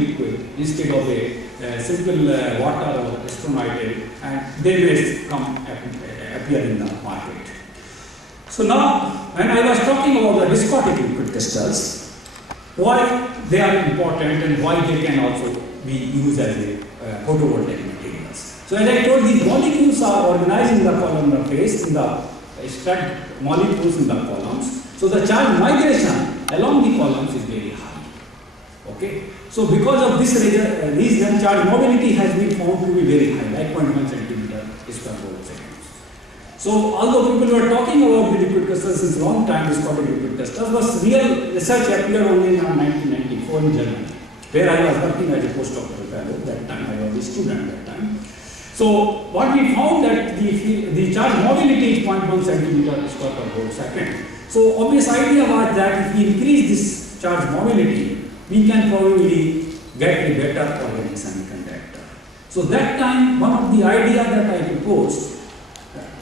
liquid instead of a simple water or electrolyte, and they may appear in the market. So now, when I was talking about the viscotic liquid crystals, why they are important and why they can also be used as a photovoltaic materials. So as I told, these molecules are organized in the columnar phase, in the stacked molecules in the columns. So the charge migration along the columns is very high. Okay. So because of this reason, charge mobility has been found to be very high, like 0.1 centimeter square volt seconds. So although people were talking about the liquid crystals since long time, viscotic liquid crystals, but real research appeared only in 1994 in Germany, where I was working as a postdoctoral fellow. That time I was a student that time. So what we found that the charge mobility is 0.1 centimeter square per volt second. So obvious idea was that if we increase this charge mobility, we can probably get a better organic semiconductor. So that time, one of the ideas that I proposed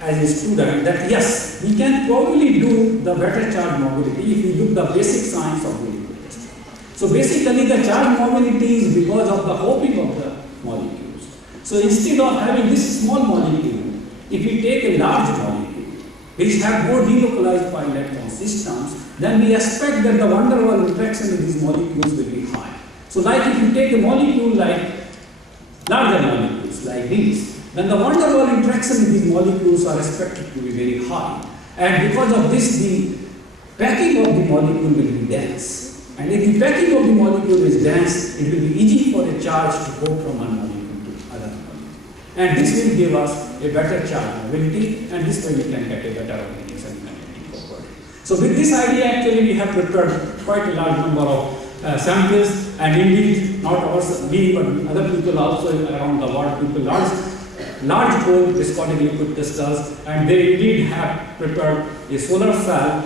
as a student, that yes, we can probably do the better charge mobility if we look the basic science of the liquid crystal. So basically the charge mobility is because of the hopping of the molecules. So instead of having this small molecule, if we take a large molecule, which have more delocalized pi electron systems, then we expect that the van der Waals interaction with these molecules will be high. So like if you take a molecule like larger molecules like these, then the van der Waals interaction with these molecules are expected to be very high. And because of this, the packing of the molecule will be dense. And if the packing of the molecule is dense, it will be easy for a charge to go from one molecule to other molecule. And this will give us a better charge mobility, and this way we can get a better organic semiconducting property. So with this idea, actually we have prepared quite a large number of samples, and indeed not me but other people also around the world, people large hole viscotic liquid crystals, and they indeed have prepared a solar cell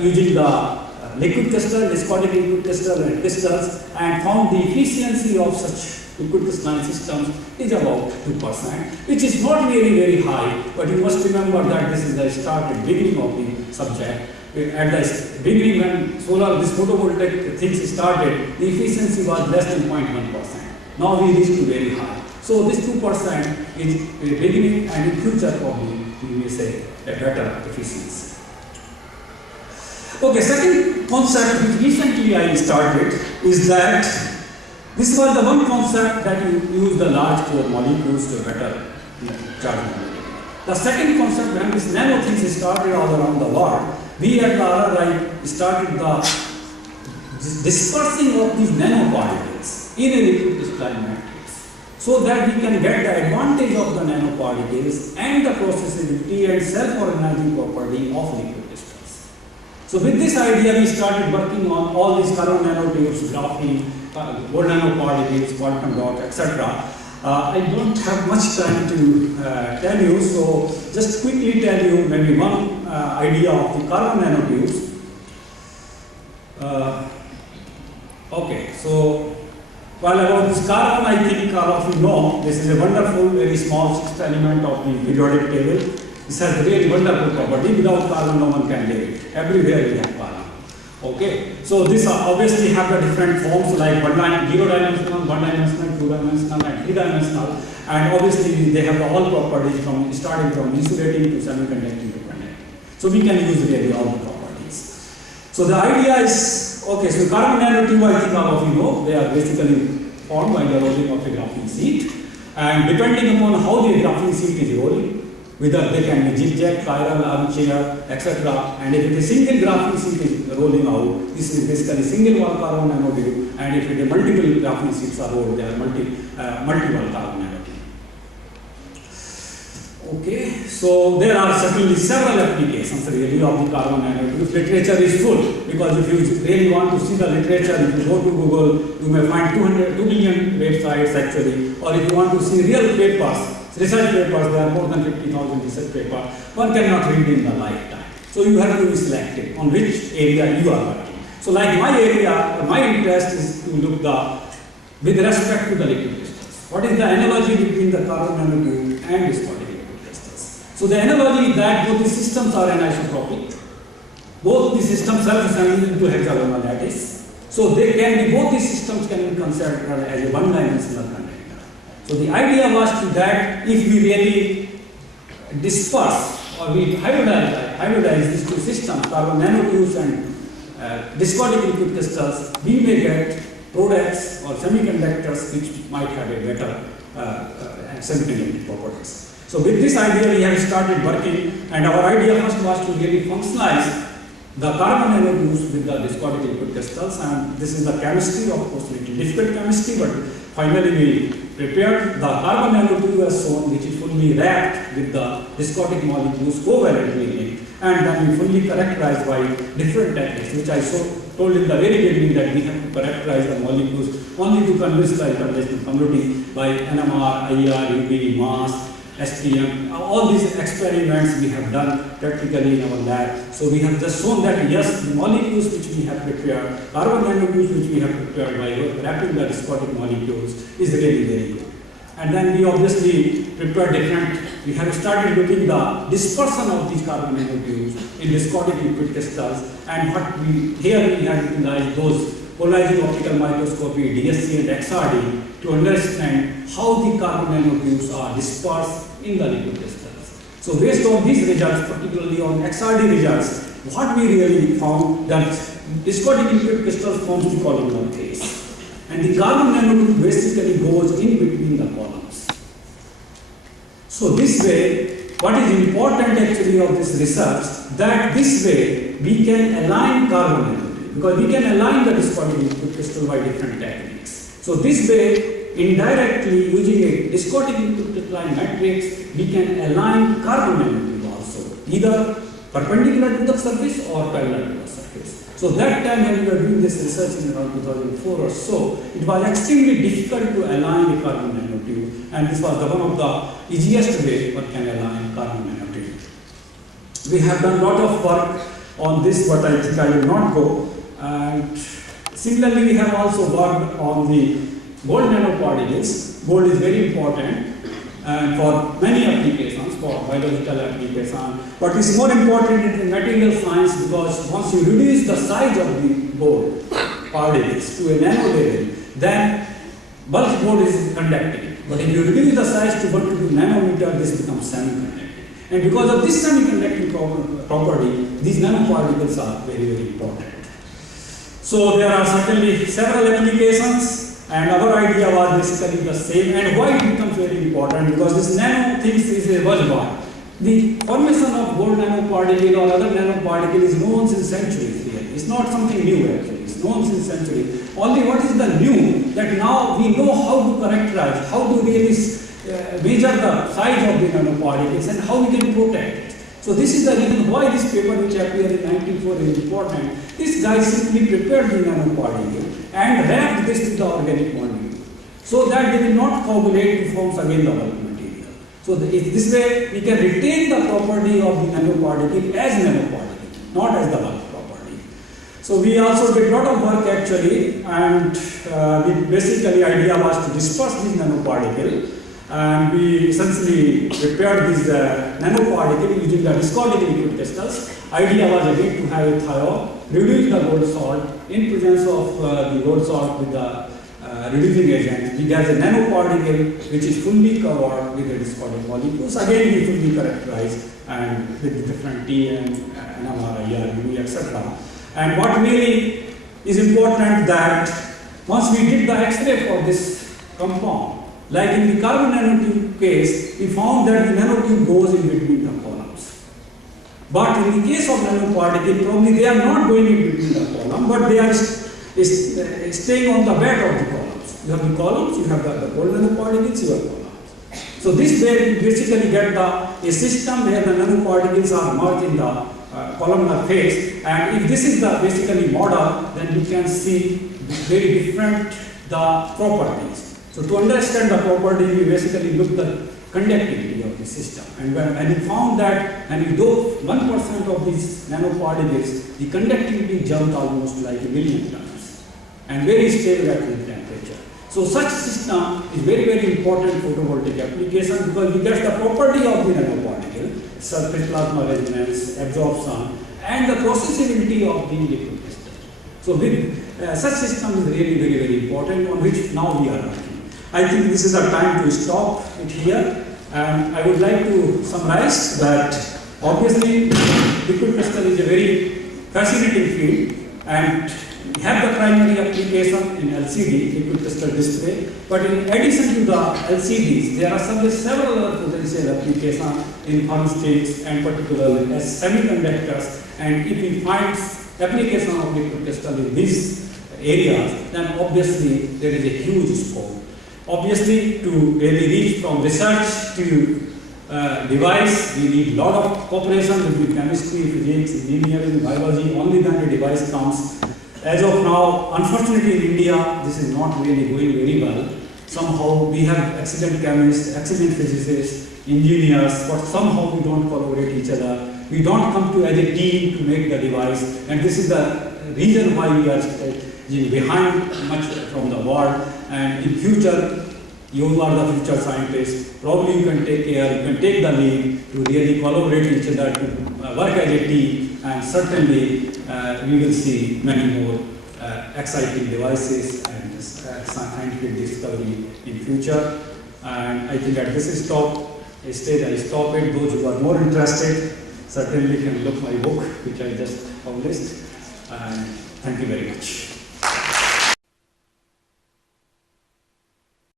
using the liquid crystal, viscotic liquid crystal and crystals, and found the efficiency of such liquid crystalline systems is about 2%, which is not really very high, but you must remember that this is the start and beginning of the subject. At the beginning, when this photovoltaic things started, the efficiency was less than 0.1%. Now we reached to very high. So this 2% is the beginning, and in future probably we may say a better efficiency. Okay, second concept which recently I started is that this was the one concept that you use the large core molecules to better charge mobility. The second concept, when this nano things started all around the world, we at the RRI started the dispersing of these nanoparticles in a liquid crystalline matrix, so that we can get the advantage of the nanoparticles and the processability and self-organizing property of liquid crystals. So with this idea, we started working on all these carbon nanotubes, graphene, gold nanoparticles, quantum dots, etc. I don't have much time to tell you, so just quickly tell you maybe one idea of the carbon nanotubes. Okay, so while about this carbon, I think all of you know this is a wonderful, very small sixth element of the periodic table. This has a really wonderful property. Without carbon, no one can live. Everywhere we have carbon. Okay, so this obviously have the different forms like 0-dimensional, 1-dimensional, 2-dimensional, and 3-dimensional, and obviously they have all properties from starting from insulating to semiconducting to conducting. So we can use really all the properties. So the idea is, okay, so carbon nanotube, I think all of you know, they are basically formed by the rolling of a graphene sheet, and depending upon how the graphene sheet is rolling, whether they can be zigzag, spiral, armchair, etc. And if it is single graphene sheet is rolling out, this is basically single wall carbon nanotube, and if it is multiple graphene sheets are rolled, they are multi-wall carbon nanotube. Okay, so there are certainly several applications really of the carbon nanotubes. Literature is full, because if you really want to see the literature, if you go to Google, you may find 2 million websites actually, or if you want to see real papers, research papers, there are more than 50,000 research papers, one cannot read in the lifetime. So you have to be selective on which area you are working. So like my area, my interest is to look with respect to the liquid crystals. What is the analogy between the carbon nanotube and viscotic liquid crystals? So the analogy is that both the systems are anisotropic. Both the systems self-assemble into hexagonal lattice. So they can be, both these systems can be considered as a one-dimensional conductor. So the idea was to that if we really disperse or we hybridize these two systems, carbon nanotubes and viscotic liquid crystals, we may get products or semiconductors which might have a better semiconductor properties. So with this idea we have started working, and our idea first was to really functionalize the carbon nanotubes with the viscotic liquid crystals, and this is the chemistry, of course little difficult chemistry, but finally we prepared the carbon nanotube as shown, which is fully wrapped with the viscotic molecules covalently linked, and then we fully characterized by different techniques, which I told in the very beginning that we have to characterize the molecules only to convince the international community by NMR, IR, UV, mass, STM, all these experiments we have done practically in our lab. So we have just shown that yes, the molecules which we have prepared, carbon nanotubes which we have prepared by wrapping the viscotic molecules is really very good. And then we obviously prepared different, we have started looking the dispersion of these carbon nanotubes in viscotic liquid crystals, and what here we have utilized those polarizing optical microscopy, DSC and XRD to understand how the carbon nanotubes are dispersed in the liquid crystals. So based on these results, particularly on XRD results, what we really found that viscotic liquid crystals forms the columnar phase, and the carbon nanotube basically goes in between the columns. So this way, what is important actually of this research, that this way we can align carbon nanotube, because we can align the viscotic liquid crystal by different techniques. So this way, indirectly using a viscotic liquid crystalline matrix, we can align carbon nanotube also, either perpendicular to the surface or parallel to the surface. So that time when we were doing this research in around 2004 or so, it was extremely difficult to align a carbon nanotube, and this was one of the easiest way one can align carbon nanotube. We have done a lot of work on this, but I think I will not go. And similarly, we have also worked on the gold nanoparticles. Gold is very important and for many applications, for biological application, but it's more important in material science, because once you reduce the size of the gold particles to a nano level, then bulk gold is conducting. But if you reduce the size to 1 to 2 nanometer, this becomes semiconducting. And because of this semiconducting property, these nanoparticles are very, very important. So there are certainly several applications, and our idea was basically the same. And why it becomes very important? Because this nano things is a buzzword. The formation of gold nanoparticle or other nanoparticle is known since centuries here. It's not something new actually. It's known since centuries. Only what is the new, that now we know how to characterize, how to really measure the size of the nanoparticles and how we can protect it. So this is the reason why this paper, which appeared in 1904, is important. This guy simply prepared the nanoparticle and wrapped this with the organic molecule, so that they will not coagulate to form again the bulk material. So this way we can retain the property of the nanoparticle as nanoparticle, not as the bulk property. So we also did a lot of work actually, and the basically idea was to disperse this nanoparticle. And we essentially prepared this nanoparticle using the viscotic liquid crystals. Idea was again to have a thiol, reduce the gold salt, in presence of the gold salt with the reducing agent. We get a nanoparticle which is fully covered with the viscotic molecules. Again, we fully characterize and with different TM, NMR, IR, UV, etc. And what really is important, that once we did the X-ray for this compound, like in the carbon nanotube case, we found that the nanotube goes in between the columns. But in the case of nanoparticle, probably they are not going in between the column, but they are staying on the bed of the columns. You have the columns, you have the gold nanoparticles, you have columns. So this way we basically get a system where the nanoparticles are merged in the columnar phase, and if this is the basically model, then you can see very different the properties. So to understand the property, we basically look the conductivity of the system, and we found that when you do 1% of these nanoparticles, the conductivity jumped almost like 1 million tons, and very stable at room temperature. So such system is very, very important photovoltaic application, because we get the property of the nanoparticle, surface plasma resonance, absorption, and the processability of the liquid crystal. So with such system is really very, very important, on which now we are working. I think this is the time to stop it here, and I would like to summarize that obviously liquid crystal is a very fascinating field, and we have the primary application in LCD, liquid crystal display, but in addition to the LCDs, there are several other potential applications in thermostats and particularly as semiconductors, and if we find application of liquid crystal in these areas, then obviously there is a huge scope. Obviously, to really reach from research to device, we need lot of cooperation between chemistry, physics, engineering, biology. Only then the device comes. As of now, unfortunately in India, this is not really going very well. Somehow we have excellent chemists, excellent physicists, engineers, but somehow we don't collaborate each other. We don't come to as a team to make the device, and this is the reason why we are behind much from the world. And in future, you are the future scientists. Probably you can take care, you can take the lead to really collaborate each other, to work as a team, and certainly we will see many more exciting devices and scientific discovery in future. And I think at this stage I stop it. Those who are more interested certainly can look my book, which I just published. And thank you very much.